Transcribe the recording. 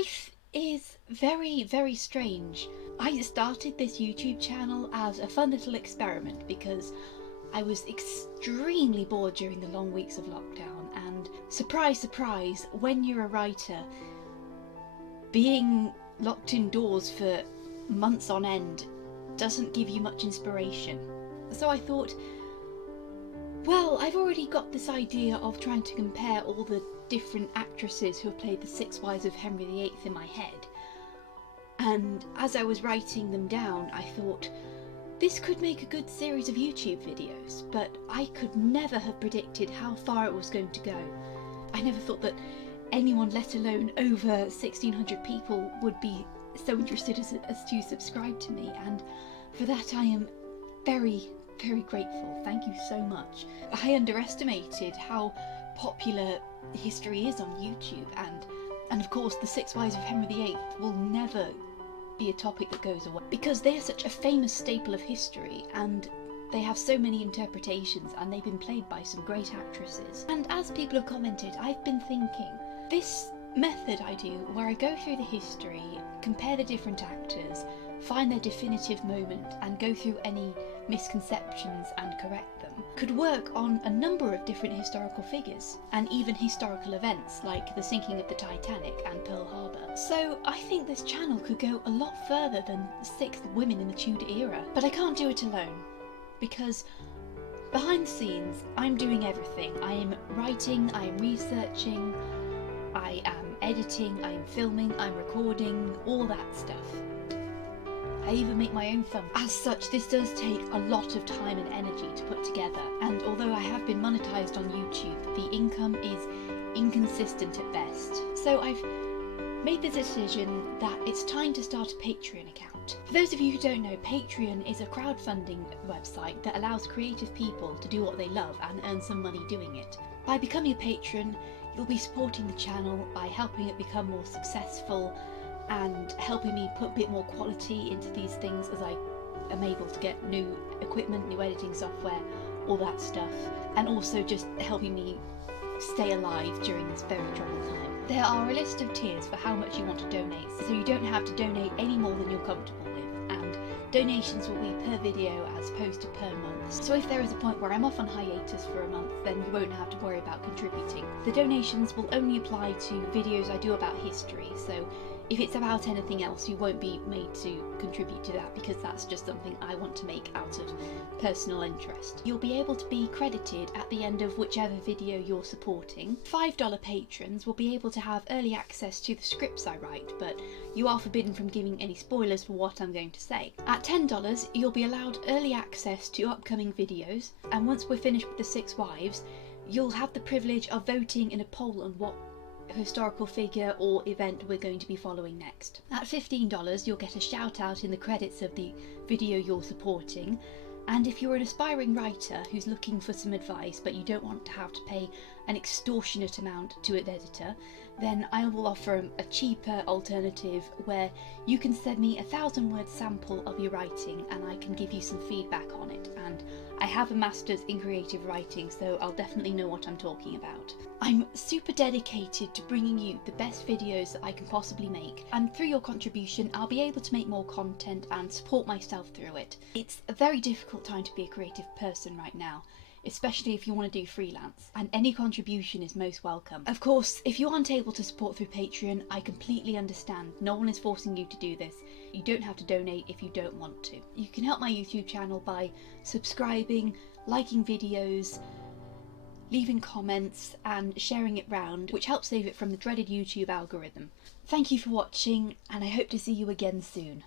Life is very, very strange. I started this YouTube channel as a fun little experiment because I was extremely bored during the long weeks of lockdown, and surprise, surprise, when you're a writer, being locked indoors for months on end doesn't give you much inspiration. So I thought, well, I've already got this idea of trying to compare all the different actresses who have played the six wives of Henry VIII in my head. And as I was writing them down, I thought, this could make a good series of YouTube videos, but I could never have predicted how far it was going to go. I never thought that anyone, let alone over 1,600 people, would be so interested as to subscribe to me, and for that I am very, very grateful. Thank you so much. I underestimated how popular history is on YouTube, and of course the six wives of Henry VIII will never be a topic that goes away because they are such a famous staple of history, and they have so many interpretations, and they've been played by some great actresses. And as people have commented, I've been thinking, this method I do where I go through the history, compare the different actors, find their definitive moment and go through any misconceptions and correct them, could work on a number of different historical figures and even historical events like the sinking of the Titanic and Pearl Harbor. So I think this channel could go a lot further than 6 women in the Tudor era, but I can't do it alone because behind the scenes I'm doing everything. I am writing, I am researching, I am editing, I am filming, I'm recording, all that stuff. I even make my own film. As such, this does take a lot of time and energy to put together, and although I have been monetized on YouTube, the income is inconsistent at best. So I've made the decision that it's time to start a Patreon account. For those of you who don't know, Patreon is a crowdfunding website that allows creative people to do what they love and earn some money doing it. By becoming a patron, you'll be supporting the channel by helping it become more successful and helping me put a bit more quality into these things as I am able to get new equipment, new editing software, all that stuff, and also just helping me stay alive during this very troubled time. There are a list of tiers for how much you want to donate, so you don't have to donate any more than you're comfortable with, and donations will be per video as opposed to per month. So if there is a point where I'm off on hiatus for a month, then you won't have to worry about contributing. The donations will only apply to videos I do about history, so if it's about anything else, you won't be made to contribute to that because that's just something I want to make out of personal interest. You'll be able to be credited at the end of whichever video you're supporting. $5 patrons will be able to have early access to the scripts I write, but you are forbidden from giving any spoilers for what I'm going to say. At $10, you'll be allowed early access to upcoming videos, and once we're finished with the 6 wives, you'll have the privilege of voting in a poll on what historical figure or event we're going to be following next. At $15 you'll get a shout out in the credits of the video you're supporting, and if you're an aspiring writer who's looking for some advice but you don't want to have to pay an extortionate amount to an editor, then I will offer a cheaper alternative where you can send me a 1,000-word sample of your writing and I can give you some feedback on it, and I have a master's in creative writing, so I'll definitely know what I'm talking about. I'm super dedicated to bringing you the best videos that I can possibly make, and through your contribution I'll be able to make more content and support myself through it. It's a very difficult time to be a creative person right now, especially if you want to do freelance, and any contribution is most welcome. Of course, if you aren't able to support through Patreon, I completely understand. No one is forcing you to do this. You don't have to donate if you don't want to. You can help my YouTube channel by subscribing, liking videos, leaving comments and sharing it round, which helps save it from the dreaded YouTube algorithm. Thank you for watching, and I hope to see you again soon.